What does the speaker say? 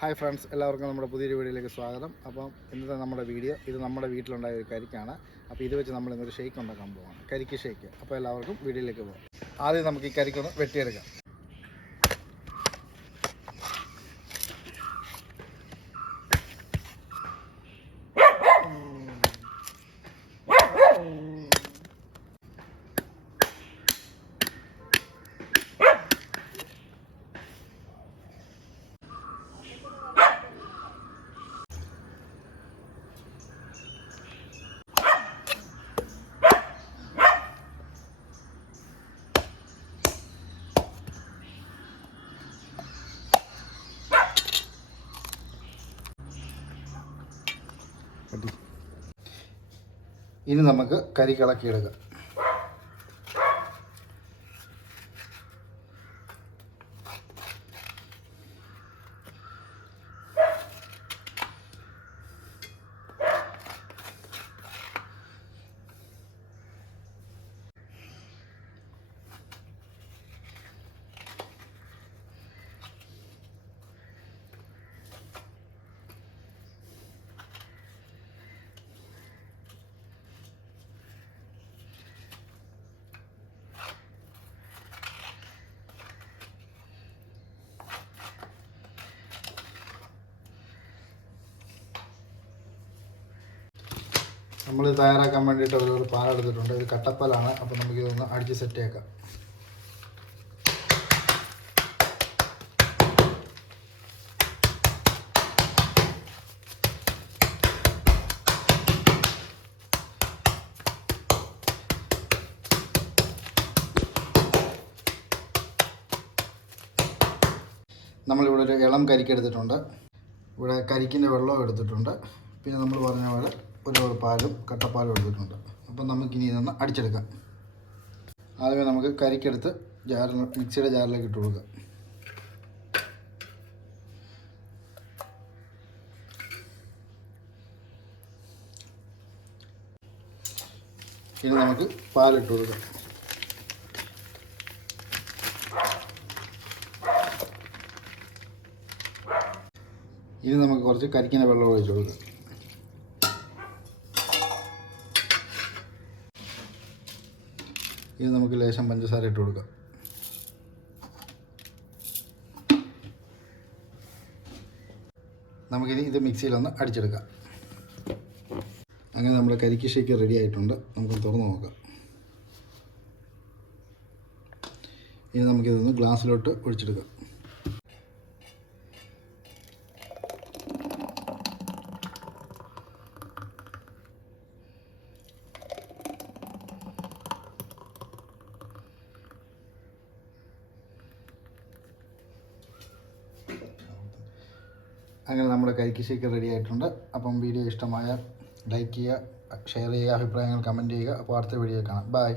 Hi friends, എല്ലാവർക്കും നമ്മുടെ പുതിയൊരു വീഡിയോയിലേക്ക് സ്വാഗതം. അപ്പം ഇന്നത്തെ നമ്മുടെ വീഡിയോ ഇത് നമ്മുടെ വീട്ടിലുണ്ടായ ഒരു കരിക്കാണ്. അപ്പോൾ ഇത് വെച്ച് നമ്മൾ ഇന്നൊരു ഷേക്ക് ഉണ്ടാക്കാൻ പോവാണ്, കരിക്ക് ഷേക്ക്. അപ്പോൾ എല്ലാവർക്കും വീഡിയോയിലേക്ക് പോകാം. ആദ്യം നമുക്ക് ഈ കരിക്കൊന്ന് വെട്ടിയെടുക്കാം. ഇനി നമുക്ക് കരി ഇളക്കിയെടുക്കാം. നമ്മൾ തയ്യാറാക്കാൻ വേണ്ടിയിട്ട് ഒരു പാലെടുത്തിട്ടുണ്ട്. ഇത് കട്ടപ്പാലാണ്. അപ്പോൾ നമുക്കിതൊന്ന് അടിച്ച് സെറ്റാക്കാം. നമ്മളിവിടെ ഒരു ഇളം കരിക്കെടുത്തിട്ടുണ്ട്. ഇവിടെ കരിക്കിൻ്റെ വെള്ളം എടുത്തിട്ടുണ്ട്. പിന്നെ നമ്മൾ പറഞ്ഞ പോലെ ഒരു പാലും കട്ടപ്പാലും എടുത്തിട്ടുണ്ട്. അപ്പം നമുക്കിനി ഇതൊന്ന് അടിച്ചെടുക്കാം. ആദ്യമേ നമുക്ക് കരിക്കെടുത്ത് മിക്സിയുടെ ജാറിലേക്ക് ഇട്ട് കൊടുക്കാം. ഇനി നമുക്ക് പാലിട്ട് കൊടുക്കാം. ഇനി നമുക്ക് കുറച്ച് കരിക്കിൻ്റെ വെള്ളം ഒഴിച്ച് കൊടുക്കാം. ഇനി നമുക്ക് ലേശം പഞ്ചസാര ഇട്ട് കൊടുക്കാം. നമുക്കിനി ഇത് മിക്സിയിലൊന്ന് അടിച്ചെടുക്കാം. അങ്ങനെ നമ്മുടെ കരിക്ക് ഷേക്ക് റെഡി ആയിട്ടുണ്ട്. നമുക്ക് തുറന്ന് നോക്കാം. ഇനി നമുക്കിതൊന്ന് ഗ്ലാസ്സിലോട്ട് ഒഴിച്ചെടുക്കാം. അങ്ങനെ നമ്മുടെ കരിക്ക് ഷേക്ക് റെഡി ആയിട്ടുണ്ട്. അപ്പം വീഡിയോ ഇഷ്ടമായാൽ ലൈക്ക് ചെയ്യുക, ഷെയർ ചെയ്യുക, അഭിപ്രായങ്ങൾ കമൻറ്റ് ചെയ്യുക. അപ്പോൾ അടുത്ത വീഡിയോ കാണാം. ബൈ.